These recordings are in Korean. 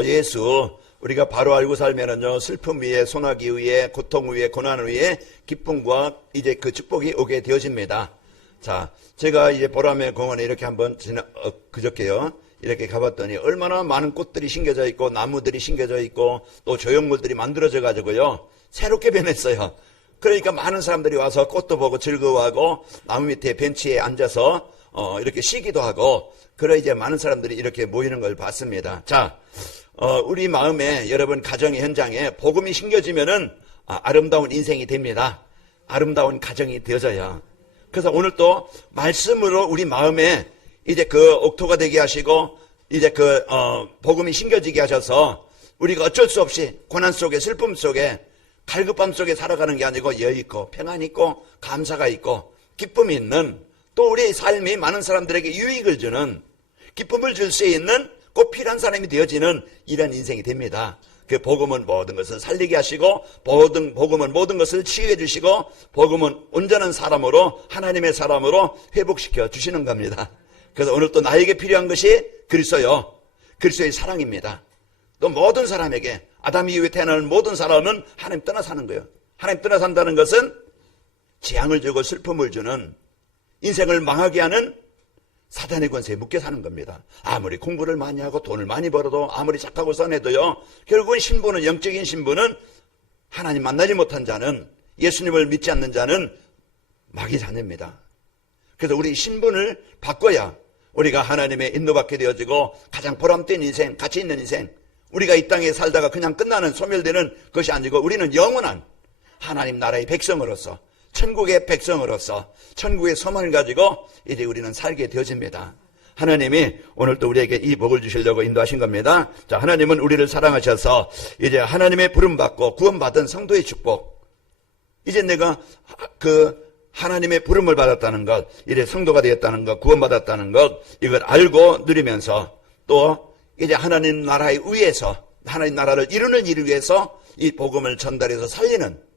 예수 우리가 바로 알고 살면은요, 슬픔 위에, 소나기 위에, 고통 위에, 고난 위에 기쁨과 이제 그 축복이 오게 되어집니다. 자, 제가 이제 보라매 공원에 이렇게 한번 그저께요 이렇게 가봤더니 얼마나 많은 꽃들이 심겨져 있고 나무들이 심겨져 있고 또 조형물들이 만들어져 가지고요 새롭게 변했어요. 그러니까 많은 사람들이 와서 꽃도 보고 즐거워하고 나무 밑에 벤치에 앉아서 이렇게 쉬기도 하고, 그래 이제 많은 사람들이 이렇게 모이는 걸 봤습니다. 자, 우리 마음에, 여러분 가정의 현장에 복음이 심겨지면은 아름다운 인생이 됩니다. 아름다운 가정이 되어져요. 그래서 오늘 또 말씀으로 우리 마음에 이제 그 옥토가 되게 하시고 이제 그 복음이 심겨지게 하셔서 우리가 어쩔 수 없이 고난 속에, 슬픔 속에, 갈급함 속에 살아가는 게 아니고 여유 있고 평안 있고 감사가 있고 기쁨이 있는, 또 우리의 삶이 많은 사람들에게 유익을 주는, 기쁨을 줄 수 있는 꼭 필요한 사람이 되어지는 이런 인생이 됩니다. 그 복음은 모든 것을 살리게 하시고, 복음은 모든 것을 치유해 주시고, 복음은 온전한 사람으로, 하나님의 사람으로 회복시켜 주시는 겁니다. 그래서 오늘 또 나에게 필요한 것이 그리스도요, 그리스도의 사랑입니다. 또 모든 사람에게, 아담 이후에 태어나는 모든 사람은 하나님 떠나 사는 거예요. 하나님 떠나 산다는 것은 재앙을 주고 슬픔을 주는, 인생을 망하게 하는 사단의 권세에 묶여 사는 겁니다. 아무리 공부를 많이 하고 돈을 많이 벌어도, 아무리 착하고 선해도요, 결국은 신부는, 영적인 신부는 하나님 만나지 못한 자는, 예수님을 믿지 않는 자는 마귀 자녀입니다. 그래서 우리 신분을 바꿔야 우리가 하나님의 인도받게 되어지고 가장 보람된 인생, 가치 있는 인생, 우리가 이 땅에 살다가 그냥 끝나는, 소멸되는 것이 아니고 우리는 영원한 하나님 나라의 백성으로서, 천국의 백성으로서 천국의 소망을 가지고 이제 우리는 살게 되어집니다. 하나님이 오늘 또 우리에게 이 복을 주시려고 인도하신 겁니다. 자, 하나님은 우리를 사랑하셔서 이제 하나님의 부름받고 구원받은 성도의 축복, 이제 내가 그 하나님의 부름을 받았다는 것, 이제 성도가 되었다는 것, 구원받았다는 것, 이걸 알고 누리면서 또 이제 하나님 나라의 위에서, 하나님 나라를 이루는 일을 위해서 이 복음을 전달해서 살리는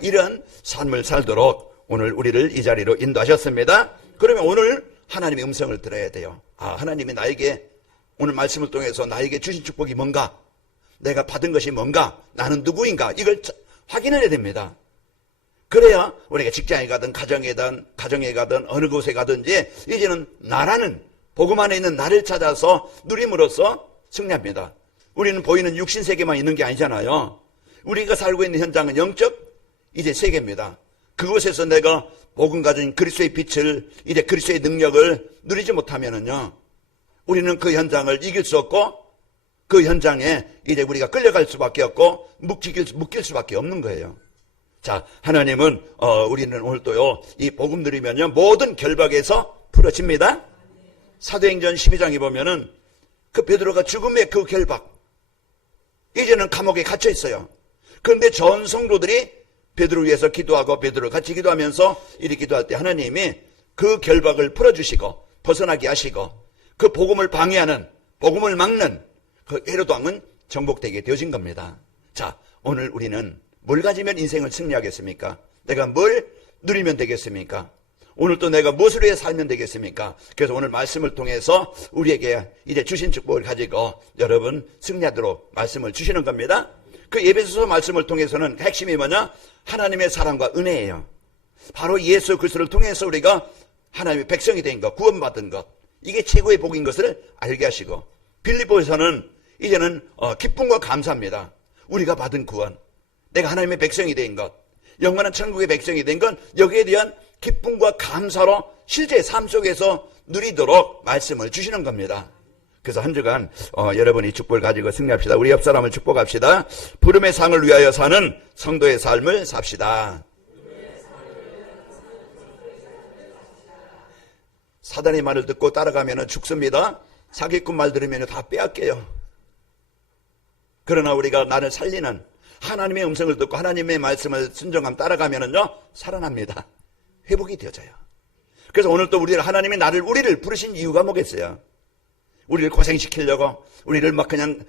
이런 삶을 살도록 오늘 우리를 이 자리로 인도하셨습니다. 그러면 오늘 하나님의 음성을 들어야 돼요. 하나님이 나에게 오늘 말씀을 통해서 나에게 주신 축복이 뭔가, 내가 받은 것이 뭔가, 나는 누구인가, 이걸 확인해야 됩니다. 그래야 우리가 직장에 가든 가정에 가든 어느 곳에 가든지 이제는 나라는, 복음 안에 있는 나를 찾아서 누림으로써 승리합니다. 우리는 보이는 육신 세계만 있는 게 아니잖아요. 우리가 살고 있는 현장은 영적 이제 세계입니다. 그곳에서 내가 복음 가진 그리스도의 빛을, 이제 그리스도의 능력을 누리지 못하면은요, 우리는 그 현장을 이길 수 없고 그 현장에 이제 우리가 끌려갈 수밖에 없고 묶일 수밖에 없는 거예요. 자, 하나님은 우리는 오늘 또요, 이 복음 누리면요 모든 결박에서 풀어집니다. 사도행전 12장에 보면은 그 베드로가 죽음의 그 결박, 이제는 감옥에 갇혀 있어요. 그런데 전 성도들이 베드로를 위해서 기도하고 베드로를 같이 기도하면서 이렇게 기도할 때 하나님이 그 결박을 풀어주시고 벗어나게 하시고 그 복음을 방해하는, 복음을 막는 그 헤롯 왕은 정복되게 되어진 겁니다. 자, 오늘 우리는 뭘 가지면 인생을 승리하겠습니까? 내가 뭘 누리면 되겠습니까? 오늘 또 내가 무엇을 위해 살면 되겠습니까? 그래서 오늘 말씀을 통해서 우리에게 이제 주신 축복을 가지고 여러분 승리하도록 말씀을 주시는 겁니다. 그 에베소서 말씀을 통해서는 핵심이 뭐냐? 하나님의 사랑과 은혜예요. 바로 예수 그리스도를 통해서 우리가 하나님의 백성이 된 것, 구원받은 것, 이게 최고의 복인 것을 알게 하시고, 빌립보에서는 이제는 기쁨과 감사입니다. 우리가 받은 구원, 내가 하나님의 백성이 된 것, 영원한 천국의 백성이 된 것, 여기에 대한 기쁨과 감사로 실제 삶 속에서 누리도록 말씀을 주시는 겁니다. 그래서 한 주간 여러분이 축복을 가지고 승리합시다. 우리 옆 사람을 축복합시다. 부름의 상을 위하여 사는 성도의 삶을 삽시다. 사단의 말을 듣고 따라가면 죽습니다. 사기꾼 말 들으면 다 빼앗겨요. 그러나 우리가 나를 살리는 하나님의 음성을 듣고 하나님의 말씀을 순종하면 따라가면은요 살아납니다. 회복이 되어져요. 그래서 오늘 또 하나님이 우리를 부르신 이유가 뭐겠어요? 우리를 고생시키려고, 우리를 막 그냥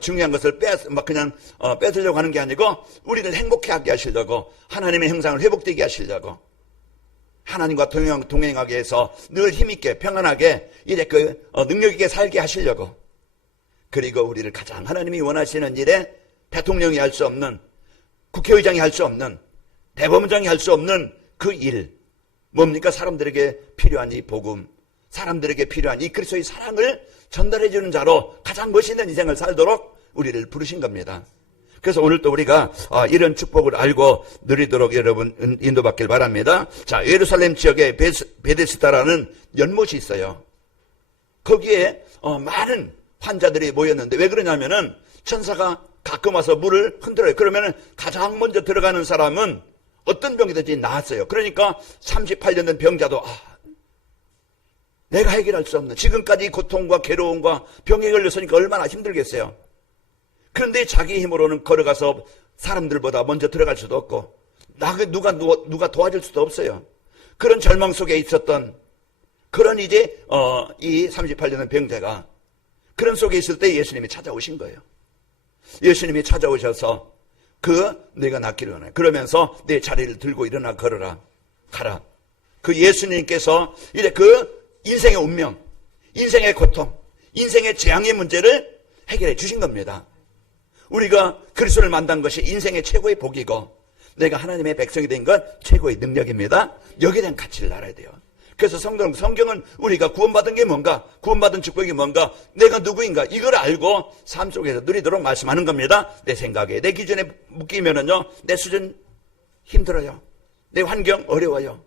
중요한 것을 뺏으려고 하는 게 아니고 우리를 행복하게 하시려고, 하나님의 형상을 회복되게 하시려고, 하나님과 동행하게 해서 늘 힘있게 평안하게 이제 그 능력 있게 살게 하시려고, 그리고 우리를 가장 하나님이 원하시는 일에 대통령이 할 수 없는, 국회의장이 할 수 없는, 대법원장이 할 수 없는 그 일, 뭡니까? 사람들에게 필요한 이 복음, 사람들에게 필요한 이 그리스도의 사랑을 전달해 주는 자로 가장 멋있는 인생을 살도록 우리를 부르신 겁니다. 그래서 오늘 또 우리가 이런 축복을 알고 누리도록 여러분 인도받길 바랍니다. 자, 예루살렘 지역에 베데스다라는 연못이 있어요. 거기에 많은 환자들이 모였는데 왜 그러냐면은 천사가 가끔 와서 물을 흔들어요. 그러면은 가장 먼저 들어가는 사람은 어떤 병이든지 나았어요. 그러니까 38년 된 병자도 내가 해결할 수 없는, 지금까지 고통과 괴로움과 병에 걸렸으니까 얼마나 힘들겠어요. 그런데 자기 힘으로는 걸어가서 사람들보다 먼저 들어갈 수도 없고 누가 도와줄 수도 없어요. 그런 절망 속에 있었던 그런 이제 이 38년 된 병자가 그런 속에 있을 때 예수님이 찾아오신 거예요. 예수님이 찾아오셔서 내가 낫기를 원해. 그러면서 내 자리를 들고 일어나 걸어라. 가라. 그 예수님께서 이제 그 인생의 운명, 인생의 고통, 인생의 재앙의 문제를 해결해 주신 겁니다. 우리가 그리스도를 만난 것이 인생의 최고의 복이고 내가 하나님의 백성이 된 건 최고의 능력입니다. 여기에 대한 가치를 알아야 돼요. 그래서 성경은 우리가 구원받은 게 뭔가, 구원받은 축복이 뭔가, 내가 누구인가 이걸 알고 삶 속에서 누리도록 말씀하는 겁니다. 내 생각에, 내 기준에 묶이면은요, 내 수준 힘들어요. 내 환경 어려워요.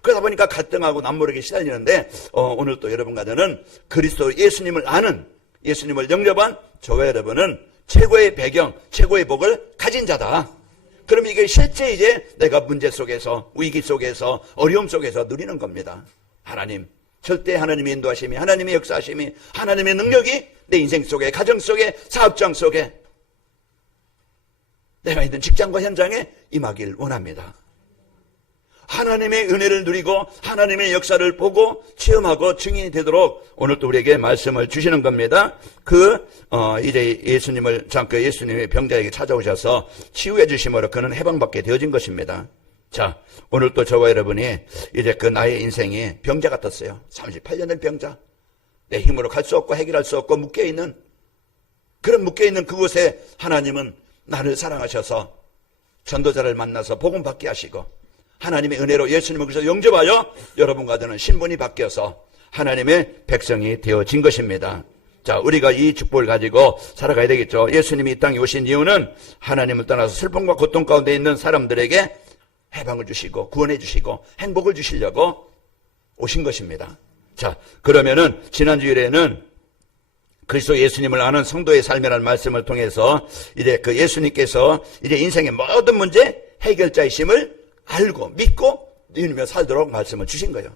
그러다 보니까 갈등하고 남모르게 시달리는데 오늘 또 여러분과 저는 그리스도 예수님을 아는, 예수님을 영접한 저와 여러분은 최고의 배경, 최고의 복을 가진 자다. 그럼 이게 실제 이제 내가 문제 속에서, 위기 속에서, 어려움 속에서 누리는 겁니다. 하나님, 절대 하나님의 인도하심이, 하나님의 역사하심이, 하나님의 능력이 내 인생 속에, 가정 속에, 사업장 속에, 내가 있는 직장과 현장에 임하길 원합니다. 하나님의 은혜를 누리고 하나님의 역사를 보고 체험하고 증인이 되도록 오늘 또 우리에게 말씀을 주시는 겁니다. 이제 예수님의 병자에게 찾아오셔서 치유해 주심으로 그는 해방받게 되어진 것입니다. 자, 오늘 또 저와 여러분이 이제 나의 인생이 병자 같았어요. 38년 된 병자. 내 힘으로 갈 수 없고 해결할 수 없고 묶여있는 그곳에 하나님은 나를 사랑하셔서 전도자를 만나서 복음 받게 하시고 하나님의 은혜로 예수님을 그래서 영접하여 여러분과 저는 신분이 바뀌어서 하나님의 백성이 되어진 것입니다. 자, 우리가 이 축복을 가지고 살아가야 되겠죠. 예수님이 이 땅에 오신 이유는 하나님을 떠나서 슬픔과 고통 가운데 있는 사람들에게 해방을 주시고 구원해 주시고 행복을 주시려고 오신 것입니다. 자, 그러면은 지난주일에는 그리스도 예수님을 아는 성도의 삶이라는 말씀을 통해서 이제 예수님께서 이제 인생의 모든 문제 해결자이심을 알고 믿고 누리며 살도록 말씀을 주신 거예요.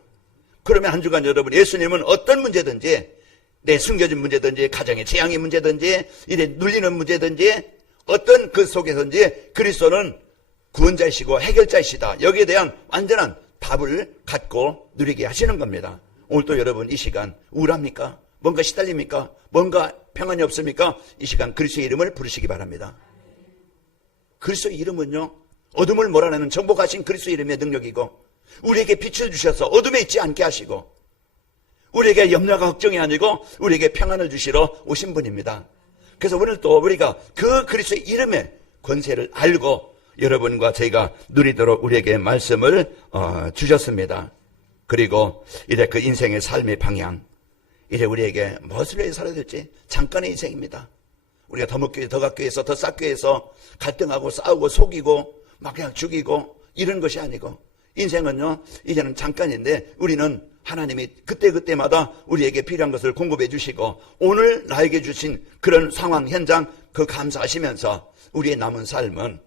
그러면 한 주간 여러분, 예수님은 어떤 문제든지, 내 숨겨진 문제든지, 가정의 재앙의 문제든지, 이래 눌리는 문제든지, 어떤 그 속에서든지 그리스도는 구원자이시고 해결자이시다. 여기에 대한 완전한 답을 갖고 누리게 하시는 겁니다. 오늘 또 여러분 이 시간 우울합니까? 뭔가 시달립니까? 뭔가 평안이 없습니까? 이 시간 그리스도의 이름을 부르시기 바랍니다. 그리스도의 이름은요, 어둠을 몰아내는 정복하신 그리스도의 이름의 능력이고 우리에게 빛을 주셔서 어둠에 있지 않게 하시고 우리에게 염려가 걱정이 아니고 우리에게 평안을 주시러 오신 분입니다. 그래서 오늘 또 우리가 그 그리스도의 이름의 권세를 알고 여러분과 저희가 누리도록 우리에게 말씀을 주셨습니다. 그리고 이제 그 인생의 삶의 방향, 이제 우리에게 무엇을 위해 살아야 될지 잠깐의 인생입니다. 우리가 더 먹기 위해, 더 갖기 위해서, 더 쌓기 위해서 갈등하고 싸우고 속이고 막 그냥 죽이고 이런 것이 아니고 인생은요 이제는 잠깐인데 우리는 하나님이 그때그때마다 우리에게 필요한 것을 공급해 주시고 오늘 나에게 주신 그런 상황 현장 감사하시면서 우리의 남은 삶은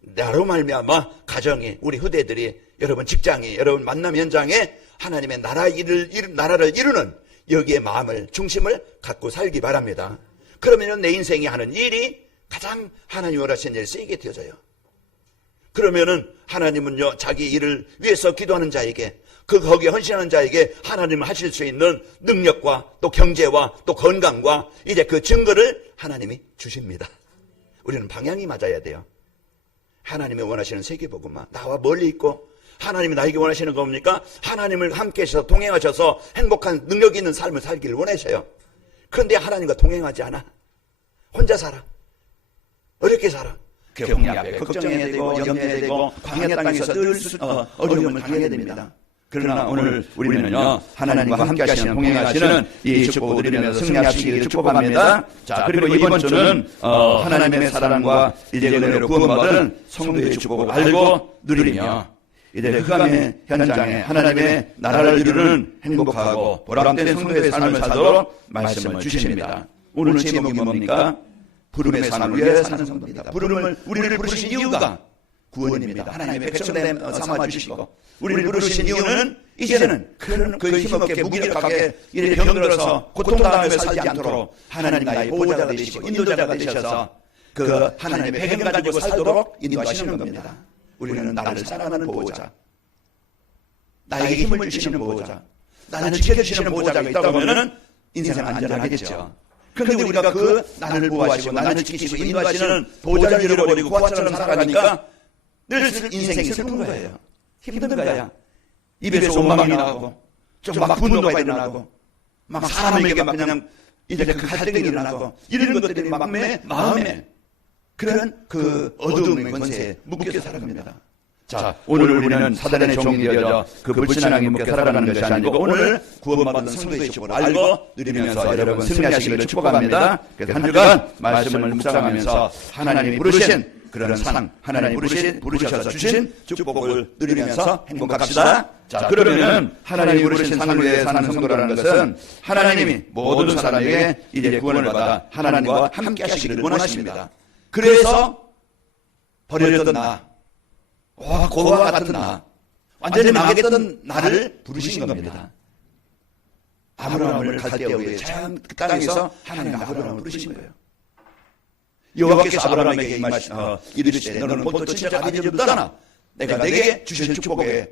나로 말미암아 가정이, 우리 후대들이, 여러분 직장이, 여러분 만남 현장에 하나님의 나라를 이루는 여기에 마음을, 중심을 갖고 살기 바랍니다. 그러면 내 인생이 하는 일이 가장 하나님 원하시는 일에 쓰이게 되어져요. 그러면은 하나님은요 자기 일을 위해서 기도하는 자에게, 거기에 헌신하는 자에게 하나님을 하실 수 있는 능력과 또 경제와 또 건강과 이제 그 증거를 하나님이 주십니다. 우리는 방향이 맞아야 돼요. 하나님이 원하시는 세계복음만 나와 멀리 있고 하나님이 나에게 원하시는 거 뭡니까? 하나님을 함께 하셔서 동행하셔서 행복한 능력 있는 삶을 살기를 원하셔요. 그런데 하나님과 동행하지 않아. 혼자 살아. 어렵게 살아. 교회 앞에 걱정해야 되고 염려해야 되고 광야 땅에서 늘 어려움을 당해야 됩니다. 그러나 오늘 우리는요, 하나님과 함께 하시는, 동행하시는 이 축복을 누리면서 승리하시기를 축복합니다. 자, 그리고 이번 주는 하나님의 사랑과 이제 은혜로 구원받은 성도의 축복을 알고 누리며 이제 흑암의 현장에 하나님의 나라를 이루는 행복하고 보람된 성도의 삶을 살도록 말씀을 주십니다. 오늘 제목이 뭡니까? 부름의 삶을 위해 사는 성도입니다. 부름을 우리를 부르신 이유가 구원입니다. 하나님의 백성 삼아주시고 우리를 부르신 이유는 이제는 그 힘없게 무기력하게 이래 병들어서 고통당하며 살지 않도록 하나님 나의 보호자가 되시고 인도자가 되셔서 그 하나님의 배경 가지고 살도록 인도하시는 겁니다. 우리는 나를 사랑하는 보호자, 나에게 힘을 주시는 보호자, 나를 지켜주시는 보호자가 있다고 하면 인생은 안전하겠죠. 그런데 우리가 그 나를 보호하시고 나를 지키시고 인도하시는 보호자를 잃어버리고 고아처럼 살아가니까 늘 인생이 슬픈 거예요. 힘든 거야. 입에서 원망이 나고 좀 막 분노가 일어나고 막 사람에게 막 그냥 이제 그 갈등이 일어나고 이런 것들이 막 마음에 그런 그 어두움의 권세에 묶여 살아갑니다. 자, 오늘 우리는 사단의 종이 되어져 그 불신앙에 묶여 살아가는 것이 아니고 오늘 구원받은 성도의 축복을 알고 누리면서 여러분 승리하시기를 축복합니다. 그래서 한 주간 말씀을 묵상하면서 하나님이 부르신 그런 상, 하나님이 부르셔서 주신 축복을 누리면서 행복합시다. 자, 그러면은 하나님이 부르신 상을 위해 사는 성도라는 것은 하나님이 모든 사람에게 이제 구원을 받아 하나님과 함께 하시기를 원하십니다. 그래서 버려졌던 고와 같은 완전히 망했던 나를 부르신 겁니다. 아브라함을 갈대아우의 참 그 땅에서 하나님이 아브라함을 부르신 거예요. 여호와께서 아브라함에게 이르시되 너는 본토 친척 아비집을 떠나 내가 내게 주신 축복의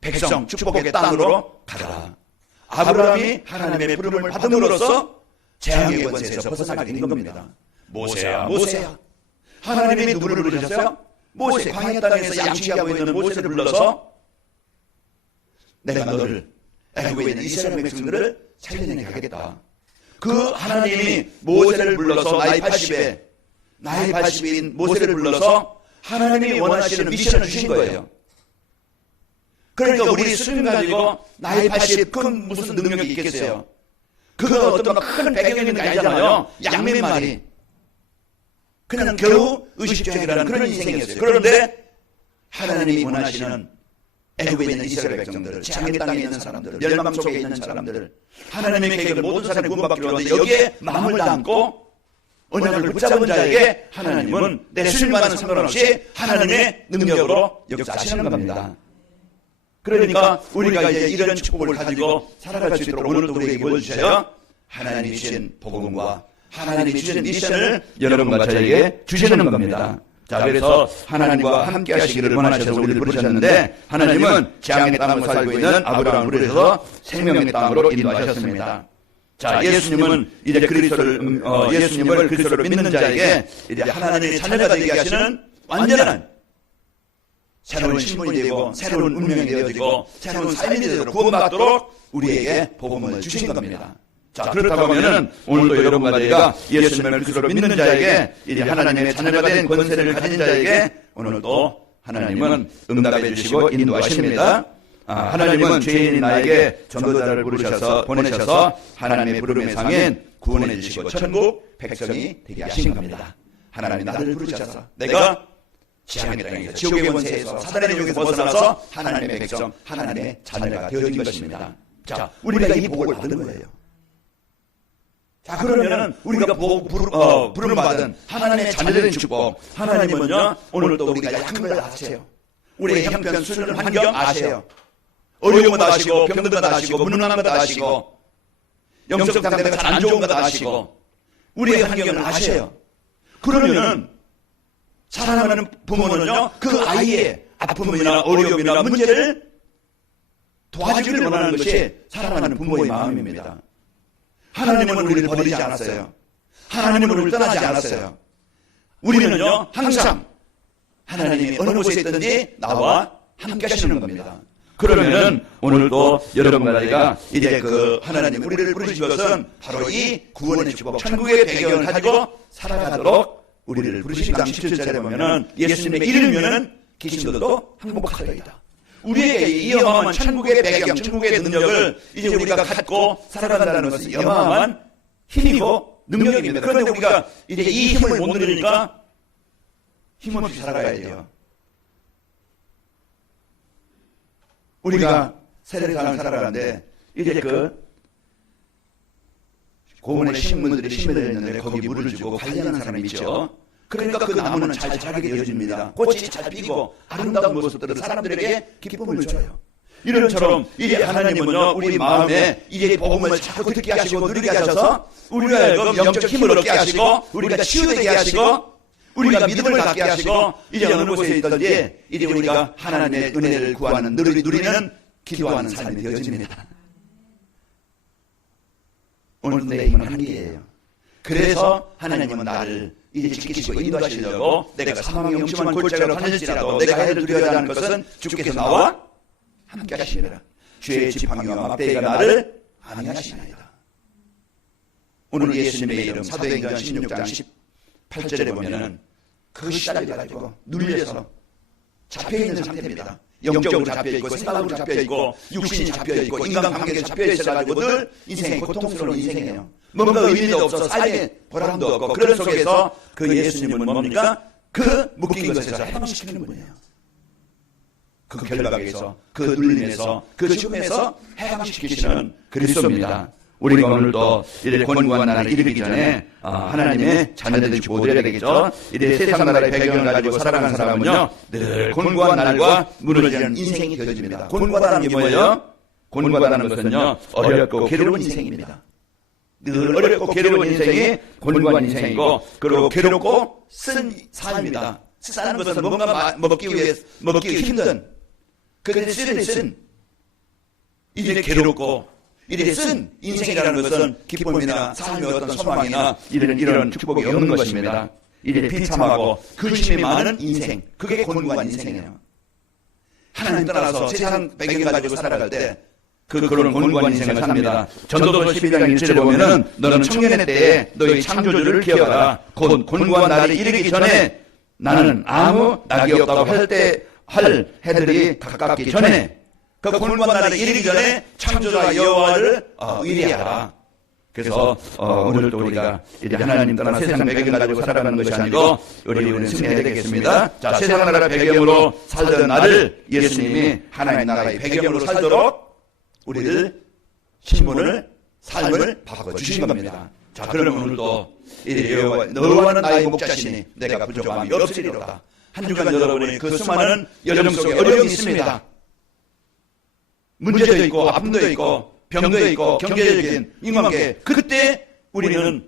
백성 축복의 땅으로 가라. 아브라함이 하나님의 부름을 받음으로써 재앙의 권세에서 벗어나게 된 겁니다. 모세야 하나님이 누구를 부르셨어요? 모세, 광야 땅에서 양치기하고 있는 모세를 불러서 내가 너를 애굽에 있는 이스라엘 백성들을 살려내게 하겠다. 그 하나님이 모세를 불러서 나이 80인 모세를 불러서 하나님이 원하시는 미션을 주신 거예요. 그러니까 우리 수준 가지고 나이 80, 그 무슨 능력이 있겠어요? 그거 어떤 큰 배경이 있는 게 아니잖아요. 양몇 마리. 그냥 겨우 의식적이라는 그런 인생이었어요. 그런데 하나님이 원하시는 애굽에 있는 이스라엘 백성들을, 재앙의 땅에 있는 사람들을, 멸망 속에 있는 사람들을, 하나님의 계획을 모든 사람이 구원받기로 하는데 여기에 마음을 담고 언약을 붙잡은 자에게 하나님은 내 수준과는 상관없이 하나님의 능력으로 역사하시는 겁니다. 그러니까 우리가 이제 이런 축복을 가지고 살아갈 수 있도록 오늘도 우리에게 뭘 주셔요? 하나님이 주신 복음과 하나님이 주신 미션을 여러분과 저에게 주시는 겁니다. 자, 그래서 하나님과 함께 하시기를 원하셔서 우리를 부르셨는데 하나님은 재앙의 땅을 살고 있는 아브라함을 부르셔서 생명의 땅으로 인도하셨습니다. 자, 예수님을 그리스도로 믿는 자에게 이제 하나님의 자녀가 되게 하시는 완전한 새로운 신분이 되고 새로운 운명이 되어지고 새로운 삶이 되도록 구원받도록 우리에게 복음을 주신 겁니다. 자, 그렇다고 하면은 오늘도 여러분과 저희가 예수님을 그리스도로 믿는 자에게 이제 하나님의 자녀가 된 권세를 가진 자에게 오늘도 하나님은 응답해 주시고 인도하십니다. 하나님은 죄인인 나에게 전도자를 보내셔서 하나님의 부름의 상인 구원해 주시고 천국 백성이 되게 하신 겁니다. 하나님이 나를 부르셔서 내가 재앙의 땅에서 지옥의 권세에서 사단의 유혹에서 벗어나서 하나님의 백성, 하나님의 자녀가 되어진 것입니다. 자, 우리가 이 복을 받은 거예요. 자, 그러면은 우리가 부름 받은 하나님의 자녀된 축복, 하나님은요 오늘도 우리가 약한 걸 아세요. 우리의 형편, 수준, 환경 아세요. 어려운 것 아시고, 병든 것 아시고, 무능한 것 아시고, 영적 상태가 잘 안 좋은 것 아시고, 우리의 환경을 아세요. 그러면은 사랑하는 부모는요 그 아이의 아픔이나 어려움이나 문제를 도와주기를 원하는 것이 사랑하는 부모의 마음입니다. 하나님은 우리를 버리지 않았어요. 하나님은 우리를 떠나지 않았어요. 우리는요 항상 하나님이 어느 곳에 있든지 나와 함께 하시는 겁니다. 그러면은 오늘도 여러분과 제가 이제 그 하나님 우리를 부르신 것은 바로 이 구원의 축복, 천국의 배경을 가지고 살아가도록 우리를 부르신 장 17절에 보면은 예수님의 이름이면은 귀신들도 항복하리이다. 우리에게 이 어마어마한 천국의 배경, 천국의 능력을 이제 우리가 갖고 살아간다는 것은 어마어마한 힘이고 능력입니다. 그런데 우리가 이제 이 힘을 못 누리니까 힘없이 살아가야 돼요. 우리가 세례상을 살아가는데 이제 그 고문의 신문들이 심어져 있는데 거기 물을 주고 관리하는 사람이 있죠. 그러니까 그 나무는 잘 자라게 되어집니다. 꽃이 잘 피고 아름다운 모습들은 사람들에게 기쁨을 줘요. 이런처럼 이제 하나님은요 우리 마음에 이제 복음을 자꾸 듣게 하시고 누리게 하셔서 우리가 하여금 영적 힘을 얻게 하시고 우리가 치유되게 하시고 우리가 믿음을 갖게 하시고 이제 어느 곳에 있든지 이제 우리가 하나님의 은혜를 구하는 누리는 기도하는 삶이 되어집니다. 오늘 내 힘은 한계예요. 그래서 하나님은 나를 이제 지키시고 인도하시려고 내가 사망의 음침한 골짜기로 다닐지라도 내가 해를 두려워하지 않을 것은 주께서 나와 함께 하시니라. 죄의 지팡이와 막대기가 나를 안위하시나이다. 오늘 예수님의 이름 사도행전 16장 18절에 보면은 그 시달려 가지고 눌려서 잡혀있는 상태입니다. 영적으로 잡혀있고 생각으로 잡혀있고 육신이 잡혀있고 인간관계에 잡혀있어가지고 늘 인생이 고통스러운 인생이에요. 뭔가 의미도 없어 삶에 보람도 없고 그런 속에서 그 예수님은 뭡니까? 그 묶인 것에서 해방시키는 분이에요. 그 결박에서 그 눌림에서 그 죽음에서 해방시키시는 그리스도입니다. 우리가 오늘도 이제 권고한 날을 이르기 전에 하나님의 자녀들이 보호되어야 되겠죠. 이제 세상 나라의 배경을 가지고 살아가는 사람은요 늘 권고한 날과 무너지는 인생이 되어집니다. 권고하다는 게 뭐예요? 권고하다는 것은요 어렵고 괴로운 인생입니다. 늘 어렵고 괴로운 인생이 권고한 인생이고 그리고 괴롭고 쓴 삶입니다. 쓰는 것은 뭔가 먹기 힘든 그런데 쓴 이제 괴롭고 이래 쓴 인생이라는 것은 기쁨이나 삶의 어떤 소망이나 이런 축복이 없는 것입니다. 이래 비참하고 근심이 많은 인생, 그게 곤고한 인생이에요. 하나님 떠나서 세상 배경 가지고 살아갈 때 그런 곤고한 인생을 삽니다. 전도서 12장 1절에 보면은 너는 청년의 때에 너희 창조주를 기억하라. 곧 곤고한 날이 이르기 전에 나는 아무 낙이 없다고 할 해들이 가깝기 전에 그 곤고한 날이 이르기 전에 창조자 여호와를 의뢰하라. 그래서 오늘도 우리가 이제 하나님 떠나 세상 배경을 가지고 살아가는 것이 아니고 우리는 승리해야 되겠습니다. 자, 세상 나라 배경으로 살던 나를 예수님이 하나님 나라의 배경으로 살도록 우리를 신분을 삶을 바꿔주신 겁니다. 자, 그러면 오늘도 여호와 너와는 나의 목자시니 내가 부족함이 없으리로다. 한 주간 여러분의 그 수많은 여정 속에 어려움이 있습니다. 문제도 있고 아픔도 있고 병도 있고 경제적인 인간관계 그때 우리는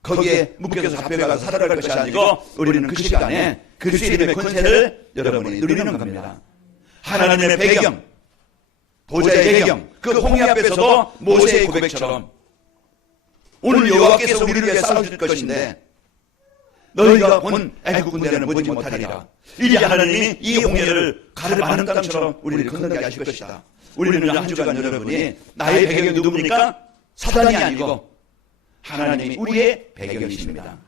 거기에 묶여서 잡혀가서 살아갈 것이 아니고 우리는 그 시간에 그리스도의 이름의 권세를 여러분이 누리는 겁니다. 하나님의 배경 보좌의 배경 그 홍해 앞에서도 모세의 고백처럼 오늘 여호와께서 우리를 위해 싸우실 것인데 너희가 본 애국 군대는 보지 못하리라. 이제 하나님이 이 홍해를 가르 많은 땅처럼 우리를 건너게 하실 것이다. 우리는 한 주간 여러분이 나의 배경이 누굽니까? 사단이 아니고 하나님이 우리의 배경이십니다.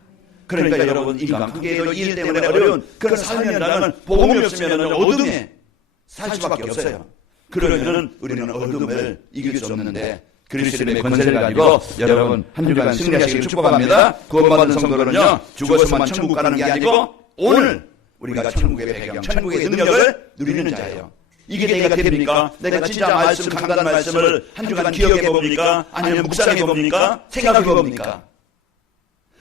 그러니까 여러분 인간관계로 일 때문에 어려운 그런 삶이라는 복음이 없으면 어둠에 살 수밖에 없어요. 그러면 우리는 어둠을 이길 수 없는데 그리스도의 권세를 가지고 여러분 한 주간 승리하시길 축복합니다. 구원받은 성도는요 죽어서만 천국 가는 게 아니고 오늘 우리가 천국의 배경, 천국의 능력을 누리는 자예요. 이게 내가 됩니까? 내가 진짜 말씀, 강단 말씀을 한 주간 기억해 봅니까? 아니면 묵상해 봅니까? 생각해 봅니까?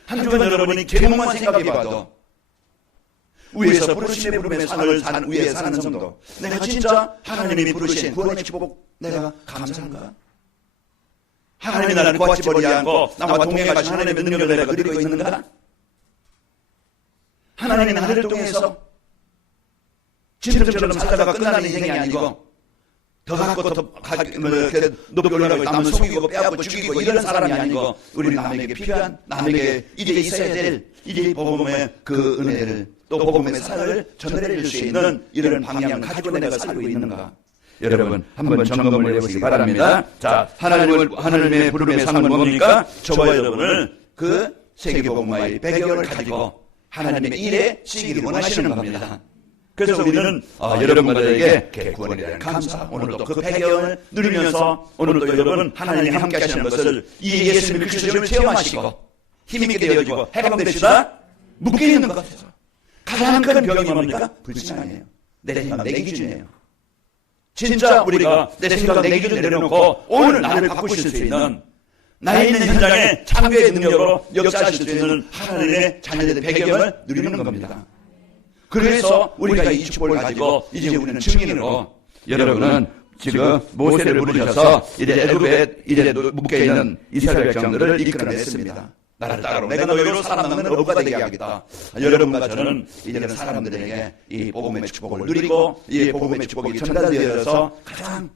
한 주간 여러분이 제목만 생각해 봐도 위에서 부르심의 부름의 산을 위에 사는 성도 내가 진짜 하나님이 부르신 구원의 축복 내가 감사한가? 하나님이 나를 고아치 버리지 않고 나와 동행하신 하나님의 능력을 내가 누리고 있는가? 하나님이 나를 통해서 짐승처럼 살다가 끝나는 인생이 아니고 더 갖고 더 높게 올라가고 남을 속이고 빼앗고 죽이고 이런 사람이 아니고 우리는 남에게 필요한 남에게 이제 있어야 될 이제 복음의 그 은혜를 또 복음의 사를 전해줄 수 있는 이런 방향을 가지고 내가 살고 있는가. 여러분 한번 점검을 해보시기 바랍니다. 자, 하나님의 부름의 상은 뭡니까? 저와 여러분을 그 세계복음화의 배경을 가지고 하나님의 일에 쓰기를 원하시는 겁니다. 그래서 우리는 여러분들에게 구원에 대한 감사, 오늘도 그 배경을 누리면서 오늘도 여러분 하나님이 함께 하시는 것을 이 예수님의 그리스도를 체험하시고 힘있게 되어지고 해방됩시다. 묶여있는 것 같아서 가장 큰 병이 뭡니까? 불신앙이에요. 내 생각, 내 기준이에요. 진짜 우리가 내 생각, 내 기준을 내려놓고 오늘 나를 바꾸실 수 있는 나에 있는 현장에 창조의 능력으로 역사하실 수 있는 하나님의 자녀들의 배경을 누리는 겁니다. 그래서 우리가 이 축복을 가지고 이제 우리는 증인으로 여러분은 지금 모세를 부르셔서 이제 애굽에 이제 묶여있는 이스라엘 백성들을 이끌어냈습니다. 나를 따라오. 내가 너희로 살아남는 어부가 되게 하겠다. 여러분과 저는 이제는 사람들에게 이 복음의 축복을 누리고 이 복음의 축복이 전달되어서 가장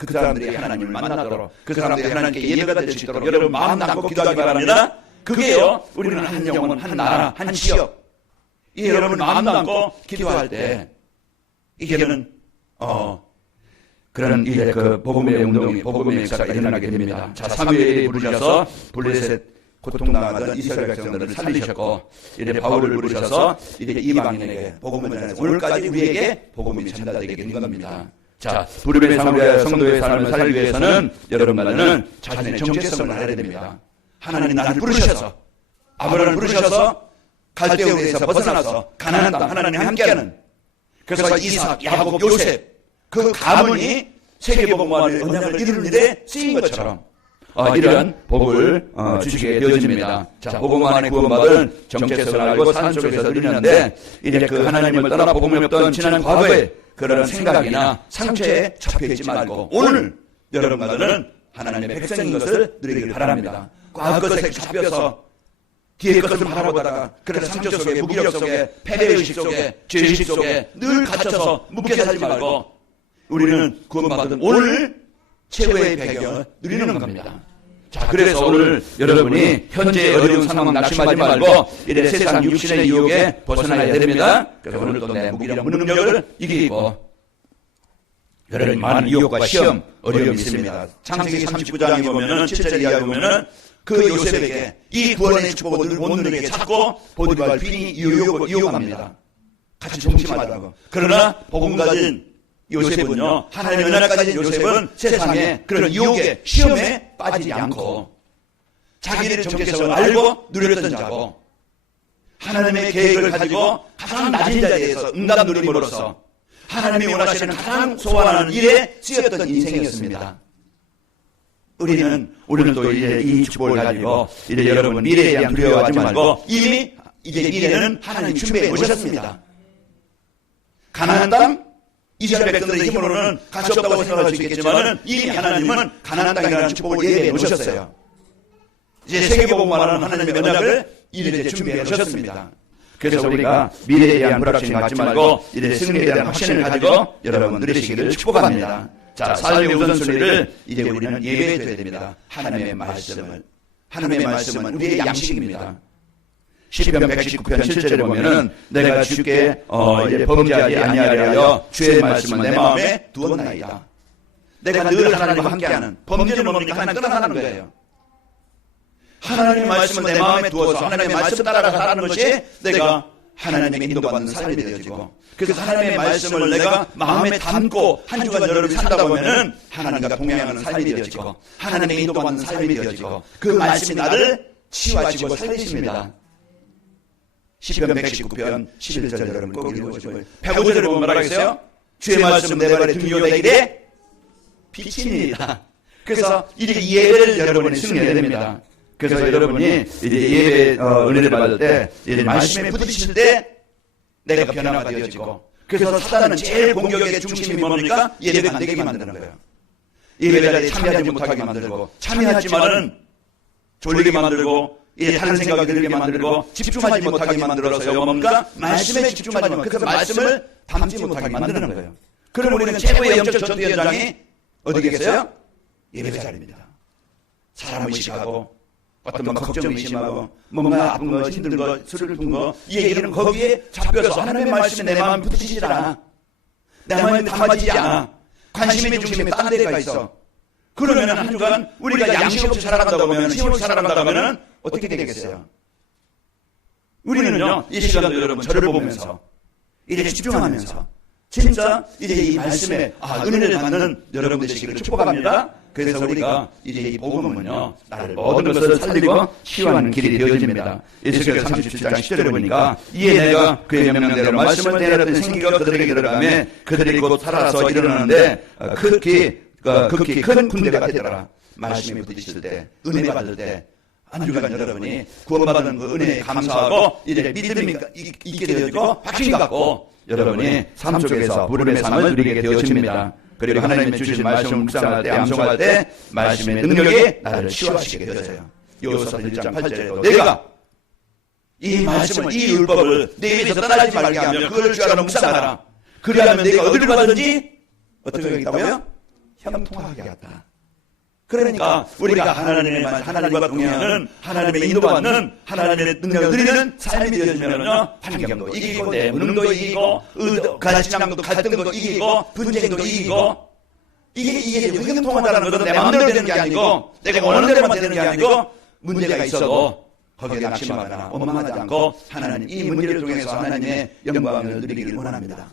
그 사람들이 하나님을 만나도록 그 사람들이 하나님께 예배가 될 수 있도록 여러분 마음 담고 기도하기 바랍니다. 그게요. 우리는 한 영혼, 한 나라, 한 지역 이 여러분 마음 담고 기도할 때 이게는 그런 이제 그 복음의 운동이 복음의 역사가 일어나게 됩니다. 자, 사무엘이 부르셔서 블레셋 고통당하던 이스라엘 백성들을 살리셨고 이제 바울을 부르셔서 이제 이방인에게 복음을 전해서 오늘까지 우리에게 복음이 전달되게 된 겁니다. 자, 부름의 삶을 성도의 삶을 살기 위해서는 여러분들은 자신의 정체성을 알아야 됩니다. 하나님 나를 부르셔서 아브라함을 부르셔서 갈대우에서 벗어나서 가나안 땅 하나님이 함께하는 그래서 이삭, 야곱, 요셉 그 가문이 세계복음화의 언약을 이루는 일에 쓰인 것처럼 이런 복을 주시게 되어집니다. 자, 복음 안에 구원받은 정체성을 알고 산 속에서 누리는데 이제 그 하나님을 떠나 복음이 없던 지난 과거의 그런 생각이나 상처에 잡혀있지 말고 오늘 여러분들은 하나님의 백성인 것을 누리길 바랍니다. 과거 것에 잡혀서 뒤에 것을 바라보다가 그런 상처 속에 무기력 속에 패배의식 속에 죄의식 속에 늘 갇혀서 묶여 살지 말고 우리는 구원받은 오늘 최고의 배경을 누리는 겁니다. 자, 그래서 오늘 여러분이 현재의 어려운 상황 낙심하지 말고 이래 세상 육신의 유혹에 벗어나야 됩니다. 그래서 오늘도 내 무기력 무능력을 이기고 여러분 많은 유혹과 시험 어려움이 있습니다. 창세기 39장에 보면은 7절 이하에 보면은 그 요셉에게 이 구원의 축복을 못 누리게 찾고 보디발 빈이 유혹합니다. 같이 동침하라고. 그러나 복음 가진 요셉은요, 하나님의 은혜를 가진 요셉은 세상에 그런 유혹에 시험에 빠지지 않고 자기의 정체성을 알고 누렸던 자고 하나님의 계획을 가지고 가장 낮은 자리에서 응답 누림으로써 하나님이 원하시는 가장 소원하는 일에 쓰였던 인생이었습니다. 우리는 또 이제 이 축복을 가지고 이제 여러분 미래에 대한 두려워하지 말고 이미 이제 미래는 하나님 준비해 오셨습니다. 가나안 땅 이스라엘 백성들의 힘으로는 가치 없다고 생각할 수 있겠지만 이미 하나님은 가나안 땅이라는 축복을 예배해 놓으셨어요. 이제 세계복음화라는 하나님의 언약을 이제 준비해 놓으셨습니다. 그래서 우리가 미래에 대한 불확신을 갖지 말고 이제 승리에 대한 확신을 가지고 여러분 누리시기를 축복합니다. 자, 삶의 우선순위를 이제 우리는 예배해줘야 됩니다. 하나님의 말씀은 우리의 양식입니다. 시편 119편 7절에 보면은 내가 주께 이제 범죄하지 아니하려 하여 주의 말씀은 내 마음에 두었나이다. 내가 늘 하나님과 함께하는 범죄는 뭡니까? 하나님 떠나가는 거예요. 하나님의 말씀을 내 마음에 두어서 하나님의 말씀 따라 살아가는 것이 내가 하나님의 인도받는 삶이 되어지고 그래서 하나님의 말씀을 내가 마음에 담고 한 주간 여러분이 살다 보면은 하나님과 동행하는 삶이 되어지고 하나님의 인도받는 삶이 되어지고 그 말씀이 나를 치유하시고 살리십니다. 시편 119편 11절 여러분 꼭 읽어보시고요. 105절에 보면 뭐라 했어요? 주의 말씀 내 발에 등이요 내 길에 빛입니다. 그래서 이렇게 예배를 여러분이 승리해야 됩니다. 그래서 여러분이 이제 예배 은혜를 받을 때 이제 말씀에 부딪힐 때 내가 변화가 되어지고 그래서 사단은 제일 공격의 중심이 뭡니까? 예배가 안 되게 만드는 거예요. 예배 자리에 참여하지 못하게 만들고 참여하지만은 졸리게 만들고 다른 생각이 들게 만들고 집중하지 못하게 만들어서요. 뭡니까? 말씀에 집중하지 못하게 그래서 말씀을 담지 못하게 만드는 거예요. 그럼 우리는 최고의 영적 전투 현장이 어디겠어요? 예배 자리입니다. 사람을 의식하고 어떤 걱정 의심하고 뭔가 아픈 거 힘든 거 슬픈 거 이 얘기는 거기에 잡혀서 하나님의 말씀에 내 마음에 부딪히지 않아. 내 마음에 담아지지 않아. 관심의 중심에 딴 데가 있어. 그러면 한 주간 우리가 양식 없이 살아간다고 하면, 힘 없이 살아간다고 하면 어떻게 되겠어요? 우리는요, 이 시간도 여러분 저를 보면서 이제 집중하면서 진짜 이제 이 말씀에 은혜를 받는 여러분 되시기를 축복합니다. 그래서 우리가 이제 이 복음은요, 나를 모든 것을 살리고 치유하는 길이 되어집니다. 에스겔 37장 10절에 보니까 이에 내가 그의 명령대로 말씀을 내렸던 생기가 그들에게 들어가며 그들이 곧 살아서 일어나는데 극히 큰 군대가 되더라. 말씀이 부딪힐 때, 은혜 받을 때, 한 주간 여러분이 구원받은 그 은혜에 감사하고 이제 믿음이 있게 되어지고 확신 갖고 여러분이 삶 속에서 부름의 삶을 누리게 되어집니다. 그리고 하나님의 주신 말씀을 묵상할 때, 암송할 때 말씀의 능력이 나를 치유하시게 되어져요. 요소서 1장 8절에도 내가 이 말씀을, 이 율법을 내 입에서 떠나지 말게 하며 그걸 주야로 묵상하라. 그리하면 내가 어디로 가든지 어떻게 하겠다고요? 형통하게 하겠다. 그러니까 우리가 하나님과 동행하는, 하나님의 인도받는, 하나님의 능력을 누리는 삶이 되어지면요, 환경도 이기고 내무능도 이기고 가치장도 갈등도 이기고 분쟁도 이기고, 이게 형통하다는 것은 내 마음대로 되는 게 아니고 내가 원하는 대로만 되는 게 아니고 문제가 있어도 거기에 낙심하거나 원망하지 않고 하나님, 이 문제를 통해서 하나님의 영광을 누리기를 원합니다.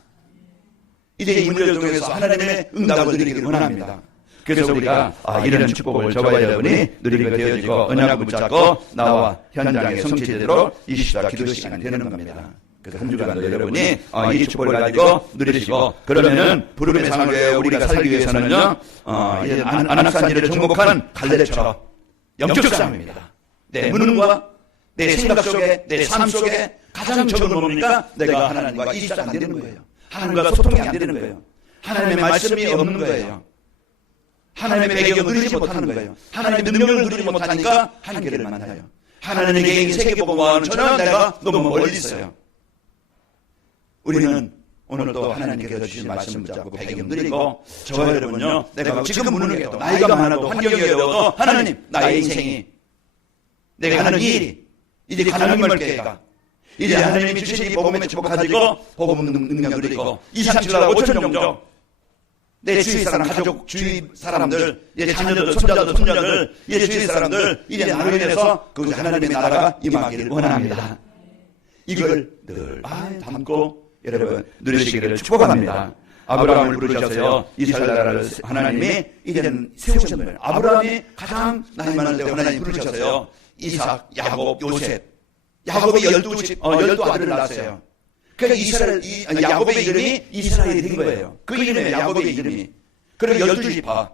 이제 이 문제를 통해서 하나님의 응답을 누리기를 원합니다. 그래서 우리가 이런 축복을 저와 여러분이 누리게 되어지고 언약을 붙잡고 나와 현장의 성취대로 24 기도 시간이 되는 겁니다. 그래서 한 주간도 여러분이 이 축복을 가지고 누리시고, 그러면은 부름의 삶을 위해 우리가 살기 위해서는요, 안악산지를 정복하는 갈렙처럼 영적 싸움입니다. 내 무능과 내 생각 속에, 내 삶 속에 가장 적은 뭡니까? 내가 하나님과 일치가 안 되는 거예요. 하나님과 소통이 안 되는 거예요. 하나님의 말씀이 없는 거예요. 하나님의 배경을 누리지 못하는 거예요. 하나님의 능력을 누리지 못하니까 한계를 만나요. 하나님의 계획이 세계보고와는 전혀 내가 너무 멀리 있어요. 우리는 오늘 또 하나님께서 주신 말씀을 붙잡고 배경 누리고, 저와 여러분요, 내가 지금 무능해도, 나이가 많아도, 환경이 어려워도 하나님, 나의 인생이, 내가 하는 일이 이제 가능이 멀게가, 이제 하나님이 주신 이 복음의 축복 가지고 복음 능력을 누리고 237나라 5천 종족, 내 주위 사람, 가족, 주위 사람들, 이제 자녀들, 손자들, 손녀들, 이제 주위 사람들, 이제 나로 인해서 그 하나님의 나라가 임하기를 원합니다. 이걸 늘 담고 여러분 누리시기를 축복합니다. 아브라함을 부르셔서요, 이스라엘 나라를 하나님이 이제는 세우셨어요. 아브라함이 가장 나이 많을 때 하나님 부르셔서요, 이삭, 야곱, 요셉, 야곱이 12 아들을 낳았어요. 그러니까 야곱의 이름이 이스라엘이 된 거예요. 그 이름에 야곱의 이름이. 그리고 12지파.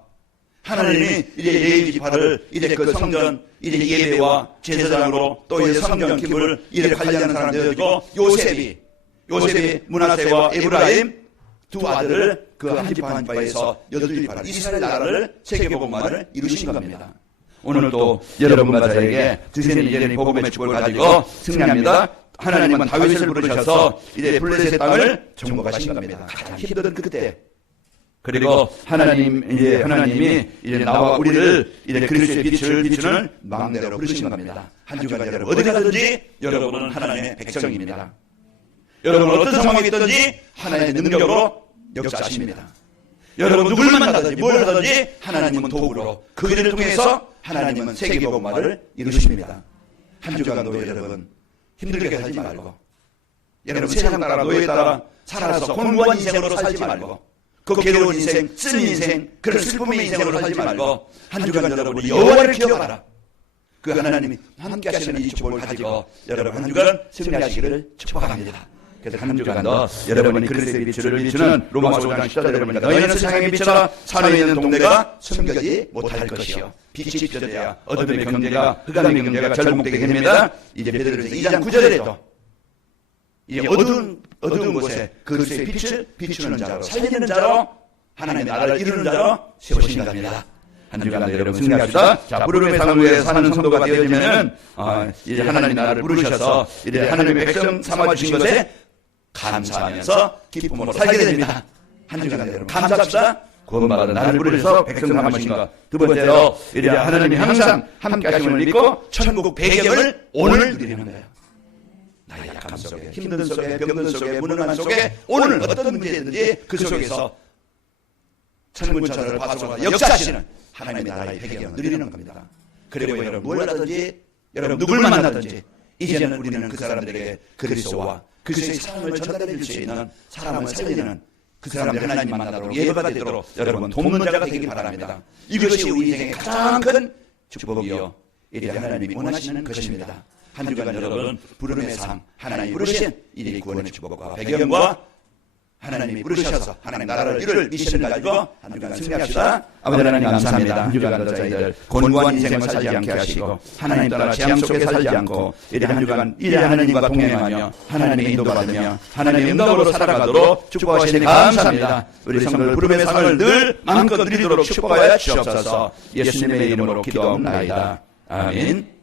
하나님이 이제 레위 지파를 이제 그 성전, 이제 예배와 제사장으로 또 이제 성전 기물을 이래 관리하는 사람 되어지고, 요셉이 므낫세와 에브라임 두 아들을 그 한 지파 한 지파에서 12지파를, 이스라엘 나라를 세계복음화를 이루신 겁니다. 오늘 또 여러분과 저에게 드세는 이제는 복음의 축복을 가지고 승리합니다. 하나님은 다윗을 부르셔서 이제 블레셋 땅을 정복하신 겁니다. 가장 힘든 그때. 그리고 하나님이 이제 나와 우리를 이제 그리스도의 빛을 비추는 마음대로 부르신 겁니다. 한 주간 여러분 어디 가든지 여러분은 하나님의 백성입니다. 여러분 어떤 상황이 있든지 하나님의 능력으로 역사하십니다. 여러분 누굴 만나든지 뭘 하든지 하나님은 도구로 그 일을 통해서 하나님은 세계복음화를 이루십니다. 한 주간도 여러분 힘들게 살지 말고, 여러분 세상 따라 노예에 따라 살아서 공부한 인생으로 살지 말고, 그 괴로운 인생, 쓴 인생, 그런 슬픔의 인생으로 살지 말고, 한 주간 여러분이 여호와를 기억하라. 그 하나님이 함께 하시는 이 축복을 가지고 여러분 한 주간 승리하시기를 축복합니다. 그래서 한 주간도 여러분이 그리스도의 빛을 비추는 로마서 5장 14절에 보니까 너희는 세상에 비춰라. 산에 있는 동네가 숨겨지 못할 것이요, 빛이 비춰져야 어둠의 경제가, 흑암의 경제가 절복되게 됩니다. 이제 베드로전서 2장 9절에도 이제 어두운 곳에 그리스도의 빛을 비추는 자로, 살리는 자로, 하나님의 나라를 이루는 자로 세우신답니다. 한 주간도 여러분 승리합시다. 자, 부름의 삶을 위해 사는 성도가 되어지면은 이제 하나님 나라를 부르셔서 이제 하나님의 백성 삼아주신 것에 감사하면서 기쁨으로 살게 됩니다. 한 주간 여러분 감사합시다. 구원받은 나를 부르셔서 백성 삼으신 것. 두 번째로 이제 하나님이 항상 함께 하심을 믿고 천국 배경을 오늘 누리는 거예요. 나의 약함 속에, 힘든 속에, 병든 속에, 무능한 속에, 오늘 어떤 문제든지 그 속에서 천군천사를 파송하사 역사하시는 하나님의 나라의 배경을 누리는 겁니다. 그리고 여러분 뭘 하든지 여러분 누굴 만나든지 이제는 우리는 그 사람들에게 그리스도와 그리스도의 삶을 전달해 줄 수 있는 사람을 살리는 그 사람들 하나님 만나도록 예배가 되도록 여러분 돕는 자가 되길 바랍니다. 이것이 우리 인생의 가장 큰 축복이요 이리 하나님이 원하시는 것입니다. 한 주간 여러분 부름의 상 하나님이 부르신 이 구원의 축복과 배경과 하나님이 부르셔서 하나님 나라를 이룰 미션을 가지고 한 주간 승리합시다. 아버지 하나님 감사합니다. 한 주간도 저희들 곤고한 인생을 살지 않게 하시고 하나님 따라 재앙 속에 살지 않고 이리 한 주간 이리 하나님과 동행하며 하나님의 인도받으며 하나님의 응답으로 살아가도록 축복하시니 감사합니다. 우리 성도들 부름의 상을 늘 마음껏 누리도록 축복하여 주옵소서. 예수님의 이름으로 기도하옵나이다. 아멘.